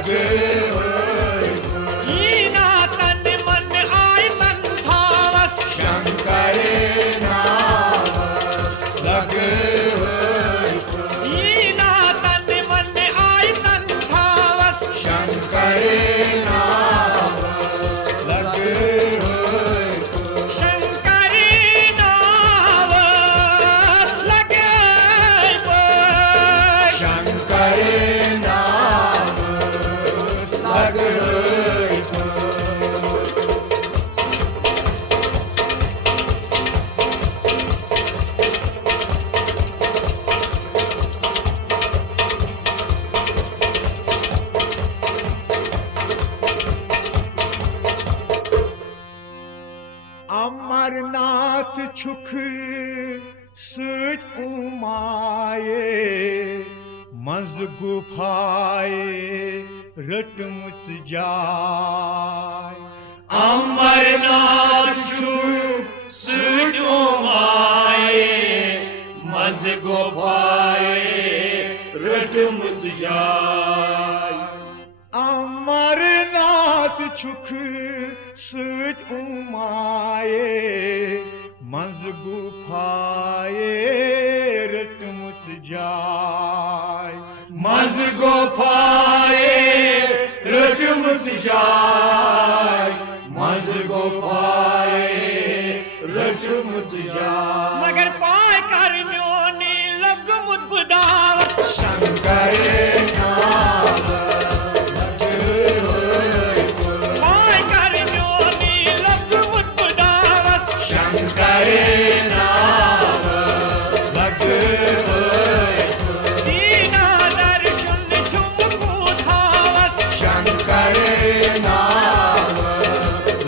लगे ईना तन मन आय तन थावस शंकरे नावस लगे ईना तन मन आय तन थावस शंकरे नावस लगे शंकरी नावस लगे शंकरे नावस लगे अमरनाथ छुख सुच उमाए मंज गुफाए रटमुच जाय अमरनाथ छुप सुजो माए मज गोपाए रट मुझ जाय अमरनाथ छुख सुच उमाए मंज गुफाए रटमुच जाय मज गोपाए रट मुझ जाय मज गोपाए रट मुझ जाय मगर पाय करन्यो नी लग मुद बुदावस शंकरे नावस पाय करन्यो नी लग मुद बुदावस शंकरे नावस लगे दीना दर्शन झुमकू धावस शंकरे नावस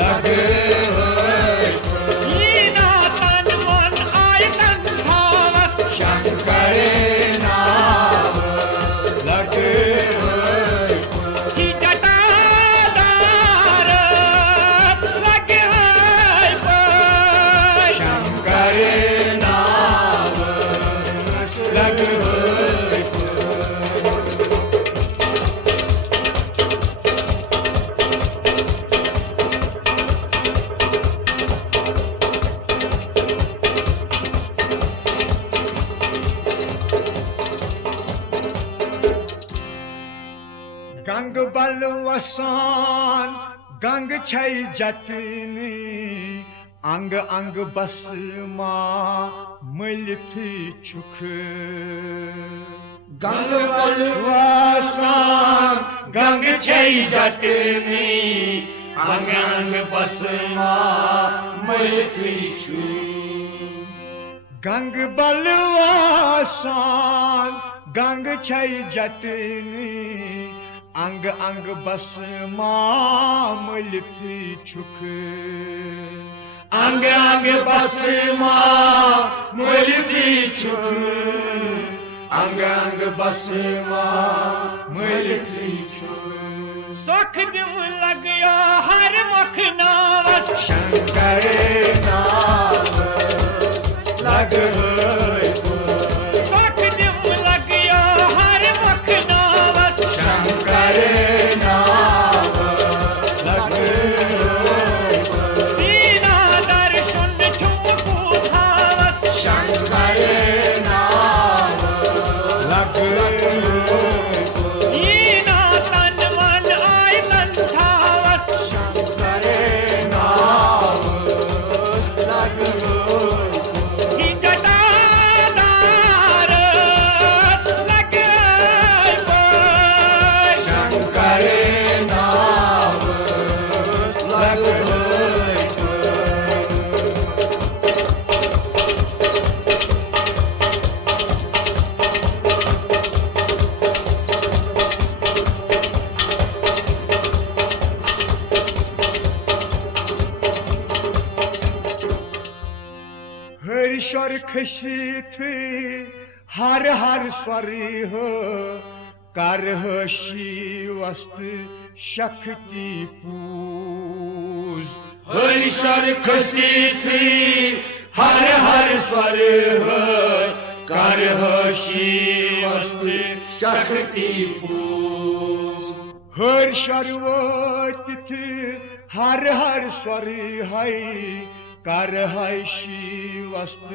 लगे ईना तन मन आय तन थावस शंकरे नावस लगे की जटाधारस लगे शंकरे नावस लगे गंग बलवसान गंग छै जतनी अंग अंग बस माँ मिलती छुख गंग बलवासान गंग छै जटनी अंग अंग बसमा मैथी छु गंग बलवासान गंग छै जतनी अंग अंग बस माँ मिलती छुख अंग अंग बसमा मैथी छु अंग अंग बसमा मैथी छु सुख दिम लग्यो हर मुख नावस शंकरे नावस लगे सुख दिम लग्यो हर मुख नावस शंकरे नावस लगे दीना दर्शन झुमकू धावस शंकरे नावस लगे ईना तन मन आय तन थावस शंकरे नावस लगे की जटाधारस लगे शंकरे नावस लगे हरिश्वर खसित हर हर स्वरी हो कर हो शिवस्त शक्ति पूज हरिश्वर खुशी थी हर हर स्वर हो कर हो शिवस्त शक्ति पूज हर्षर वतिथ हर हर स्वर है कर है शिवस्त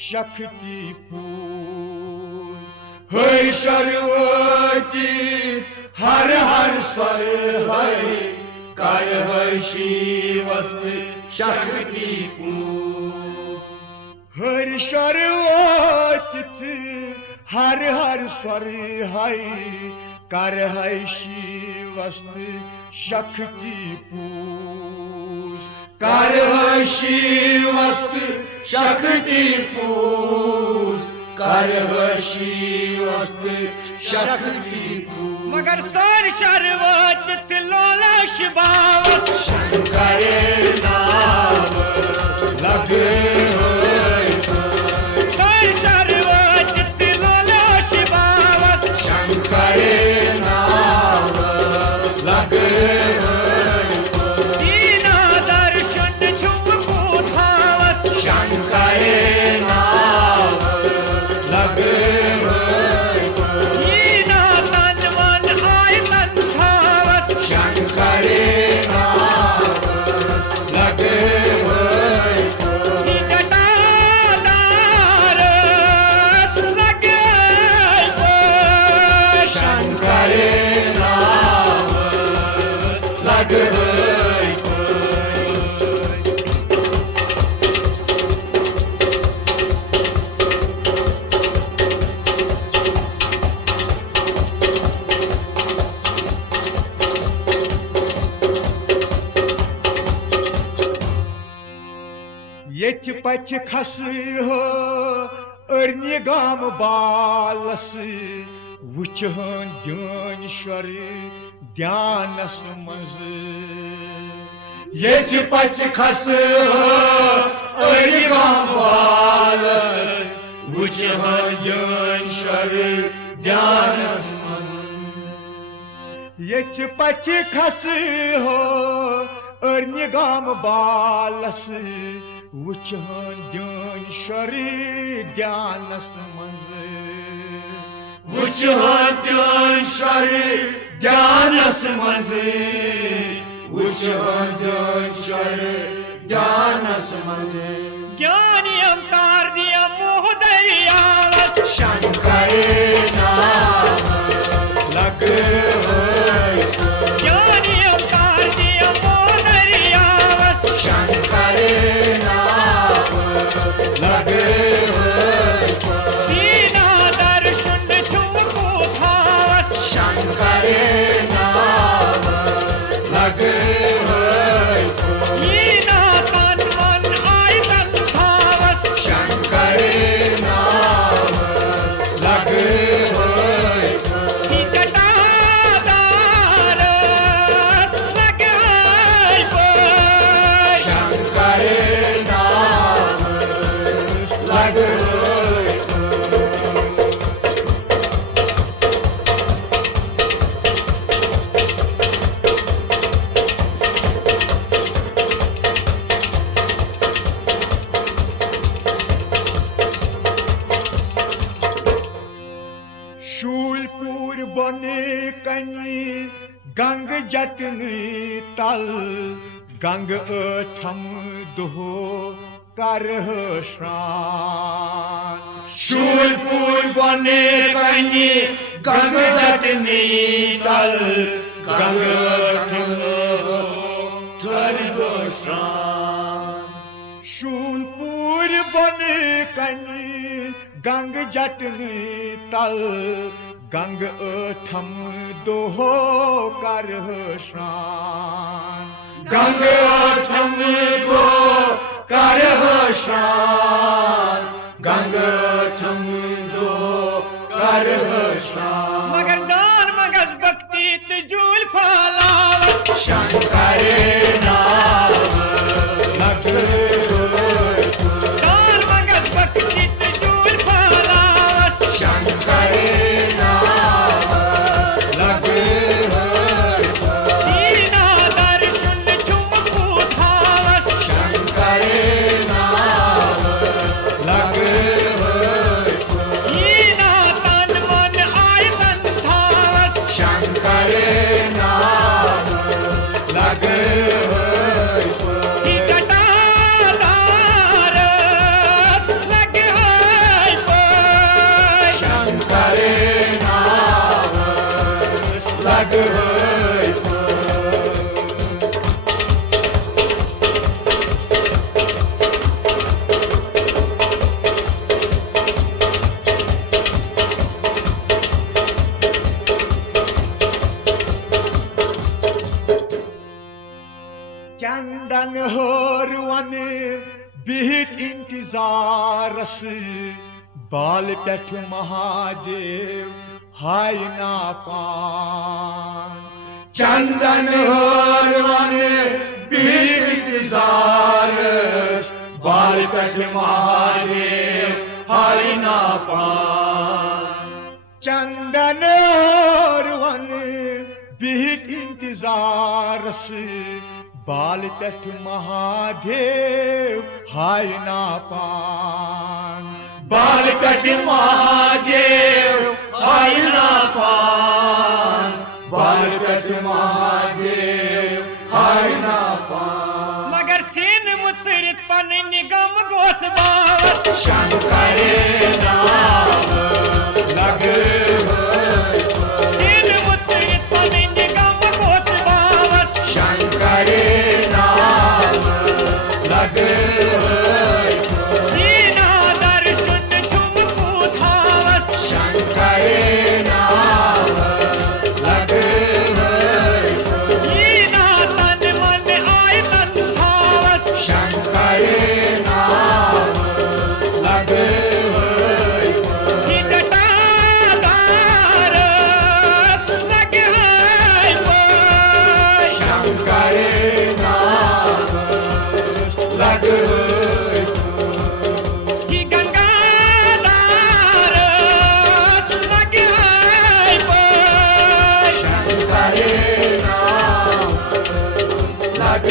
शक्ति पूज हर्षर वतिथ हर हर स्वर है कर है शिवस्त शक्ति पूज हर्षर वतिथ हर हर स्वर है कर है शिवस्त शक्ति पूज कर है शिवस्त शक्ति पूज कर है शिवस्त शक्ति पूज मगर सर शर्वत लोला शिवावस शंकर नाम लगे सर शर्वत लोला शिवावस शंकर नाम लगे दीना दर्शन झुमको धावस शंकर नाम लगे दीना तन मन आय तन धावस शंकर नाम लगे जटाधारस लगे शंकर नाम लगे यच पच खस हो अर्नि गाम बालस वुचहन ध्यानेश्वर ध्यानस मज यच पच खस बालस वुचहर ध्यानस यच पच खस हो अर्नि गाम बालस वुचहन ध्यानेश्वर ध्यानस मज वुचहर ध्यानस मंज वुचहर ध्यानस मंज ज्ञानियम तारनियम मोहदरियावस शंकर नाम लगे ज्ञानियम तारनियम मोहदरियावस शंकर नाम लगे दीना दर्शन झुमको धावस शंकर नाम लगे दीना तन मन आय तन धावस शंकर नाम लगे जटाधारस लगे शंकर नाम लगे शूलपुर बने कनी गंग जटनी तल गंग अठम दोहो कर श्रान शूलपुर बने कनी गंग जटनी तल गंग शूलपुर बने कनी गंग जटनी तल गंग अठम दोहो कर श्रान गंग अठम दो कर शान गंग अठम दो कर शान मगर दान मगज भक्ति तजूल फलावस शंकर नाम लगे दान मगज भक्ति तजूल फलावस शंकर नाम लगे दीना दर्शन झुमको धावस शंकर नाम चंदन हरवन बिहित इंतजारस बाल पेठ महादेव हाय ना पान चंदन हरवन बीत इंतजारस बाल पेठ महादेव हरि ना पान चंदन हरवन बिहित इंतजारस बाल पेठ महादेव हाय ना पान बाल पेठ महादेव हरि ना पान बाल पेठ महादेव हरि ना पान मगर सीन मुचरित पन निगम गोस बावस शंकरे नाम लग सीन मुचरित पन निगम गोस बावस शंकरे नाम लग दीना दर्शन झुमकू थावस शंकरे नाम लग दीना तन मन आय तन थावस शंकरे नाम लग की जटाधारस लगे हाय पाय शंकरे नाम लग की गंगाधारस लगे हाय पाय शंकरे नाम लग